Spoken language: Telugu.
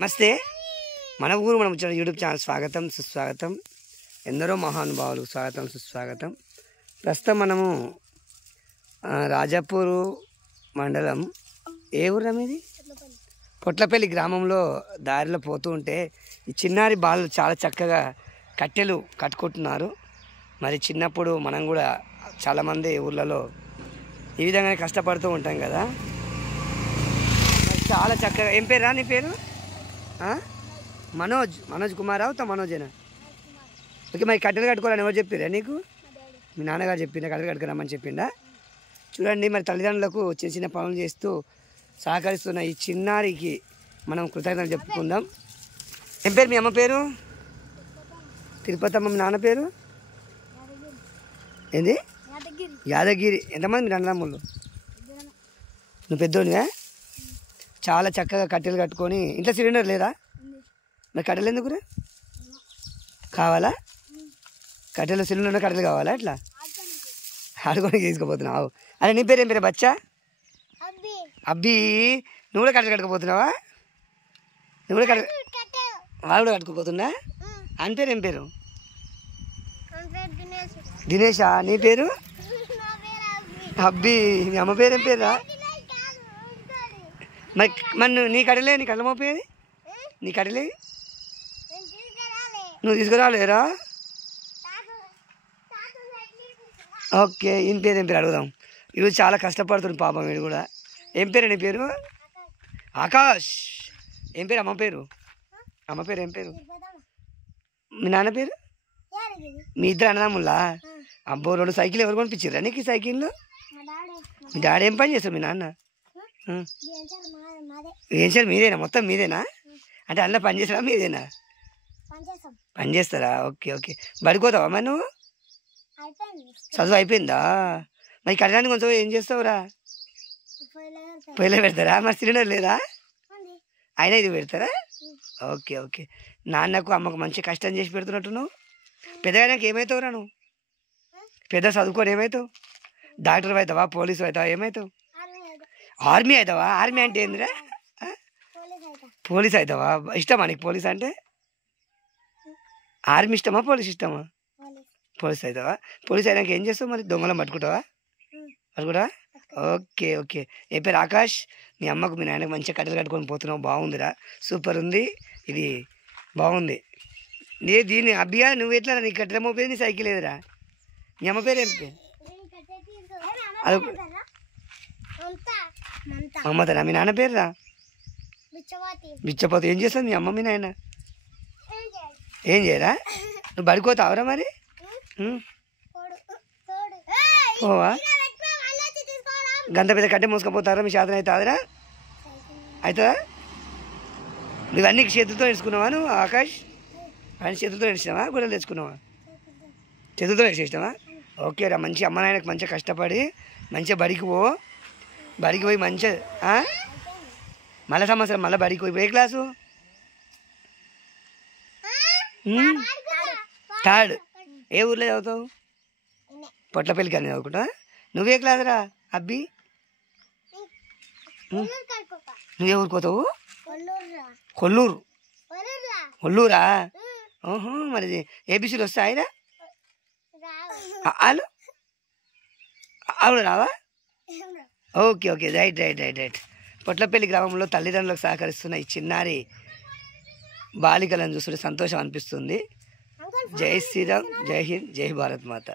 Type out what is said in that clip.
నమస్తే మన ఊరు మనం వచ్చిన యూట్యూబ్ ఛానల్ స్వాగతం సుస్వాగతం. ఎందరో మహానుభావులకు స్వాగతం సుస్వాగతం. ప్రస్తుతం మనము రాజాపూరు మండలం ఏ ఊరు మీది పొట్లపల్లి గ్రామంలో దారిలో పోతూ ఉంటే ఈ చిన్నారి బాలు చాలా చక్కగా కట్టెలు కట్టుకుంటున్నారు. మరి చిన్నప్పుడు మనం కూడా చాలామంది ఊళ్ళలో ఈ విధంగానే కష్టపడుతూ ఉంటాం కదా. చాలా చక్కగా. ఏం పేరు రా నీ పేరు? మనోజ్ కుమార్ అవుతా మనోజేనా? ఓకే. మరి కట్టెలు కట్టుకోవాలని ఎవరు చెప్పారా నీకు? మీ నాన్నగారు చెప్పిందా కట్టెలు కట్టుకురామని చెప్పిండా? చూడండి, మరి తల్లిదండ్రులకు చిన్న చిన్న పనులు చేస్తూ సహకరిస్తున్న ఈ చిన్నారికి మనం కృతజ్ఞతలు చెప్పుకుందాం. ఏం పేరు మీ అమ్మ పేరు? తిరుపతమ్మ. మీ నాన్న పేరు ఏంది? యాదగిరి. ఎంతమంది మీరు అన్నదమ్ముళ్ళు? నువ్వు పెద్దోనివా? చాలా చక్కగా కట్టెలు కట్టుకొని. ఇంట్లో సిలిండర్ లేదా? మరి కట్టెలు ఎందుకురా? కావాలా? కట్టెలు సిలిండర్ కట్టెలు కావాలా? ఎట్లా ఆడుకొని తీసుకుపోతున్నావు? అరే నీ పేరు ఏం పేరు? బచ్చా అబ్బి. నువ్వు కూడా కట్టెలు కట్టుకుపోతున్నావా? నువ్వు కూడా వాళ్ళు కూడా కట్టుకుపోతున్నా? అని పేరు ఏం పేరు? దినేషా. నీ పేరు? అబ్బి. మీ అమ్మ పేరు ఏం పేరురా? మరి నీ కడలే నీ కళ్ళ మోపేది? నీ కడలే నువ్వు తీసుకురాలేరా? ఓకే. ఈయన పేరు ఏం పేరు అడుగుదాం. ఈరోజు చాలా కష్టపడుతుంది పాపం వీడు కూడా. ఏం పేరు నీ పేరు? ఆకాష్. ఏం పేరు అమ్మ పేరు? అమ్మ పేరు ఏం పేరు? మీ నాన్న పేరు? మీ ఇద్దరు అన్నదమ్ములా? అబ్బో, 2 సైకిల్ ఎవరు కొనిపించారా నీకు? ఈ సైకిళ్ళు మీ డాడీ ఏం పని చేస్తావు? మీ నాన్న ఏం సార్ మీదేనా? మొత్తం మీదేనా? అంటే అందులో పని చేస్తారా మీదేనా? పని చేస్తారా? Okay okay. బడిపోతావా మరి నువ్వు? చదువు అయిపోయిందా? మరి కట్టడానికి కొంచెం ఏం చేస్తావురా? పొయ్యిలో పెడతారా? మరి సిలిండర్ లేదా? అయినా ఇది పెడతారా? Okay okay. నాన్నకు అమ్మకు మంచి కష్టం చేసి పెడుతున్నట్టు నువ్వు. పెద్దగా ఏమవుతావురా నువ్వు? పెద్ద చదువుకొని ఏమవుతావు? డాక్టర్ అవుతావా? పోలీసు అవుతావా? ఏమవుతావు? ఆర్మీ అవుతావా? ఆర్మీ అంటే ఏందిరా? పోలీస్ అవుతావా? ఇష్టమా నీకు పోలీస్ అంటే? ఆర్మీ ఇష్టమా పోలీస్ ఇష్టమా? పోలీస్ అవుతావా? పోలీస్ అయినాక ఏం చేస్తావు మరి? దొంగలం పట్టుకుంటావా? పట్టుకుంటావా? Okay okay. ఏ పేరు? ఆకాష్. మీ అమ్మకు మీ నాన్నకు మంచిగా కట్టెలు కట్టుకొని పోతున్నావు. బాగుందిరా, సూపర్ ఉంది. ఇది బాగుంది. దీన్ని అబ్బియా నువ్వు ఎట్లా? నీ కట్టెల మోపేది నీ సైకిల్ ఏదిరా? మీ అమ్మ పేరు ఏం పేరు? అది మమ్మతనా? మీ నాన్న పేరురా? బిచ్చపోతే. ఏం చేస్తుంది మీ అమ్మ మీ నాయన? ఏం చేయరా? నువ్వు బడిపోతావురా మరి? పోవా? గంట పెద్ద కట్టె మోసుకపోతారా? మీ శాతం అయితే అదిరా అవుతుందా? నువ్వు అన్ని చేతులతో నేర్చుకున్నావా నువ్వు? ఆకాష్ అన్ని చేతులతో నేర్చినావా? గుడ్డలు తెచ్చుకున్నావా? చేతులతో నేర్చేసినావా? ఓకే రా. మంచి అమ్మ నాయనకు మంచిగా కష్టపడి మంచిగా బడికి పోయి మంచిగా మళ్ళీ సంవత్సరం మళ్ళీ బడికి పోయి. ఏ క్లాసు? 3rd. ఏ ఊర్లో చదువుతావు? పొట్లపల్లికి అని చదువుకుంటా. నువ్వే క్లాస్ రా అబ్బి? నువ్వే ఊరికి పోతావు? కొల్లూరా? ఓహో. మరి ఏబీసీలు వస్తాయిరా? అవును రావా? Okay okay. Right right right right. Potlapalli గ్రామంలో తల్లిదండ్రులకు సహకరిస్తున్న ఈ చిన్నారి బాలికలను చూస్తుంటే సంతోషం అనిపిస్తుంది. జై శ్రీరామ్, జై హింద్, జై భారత్ మాత.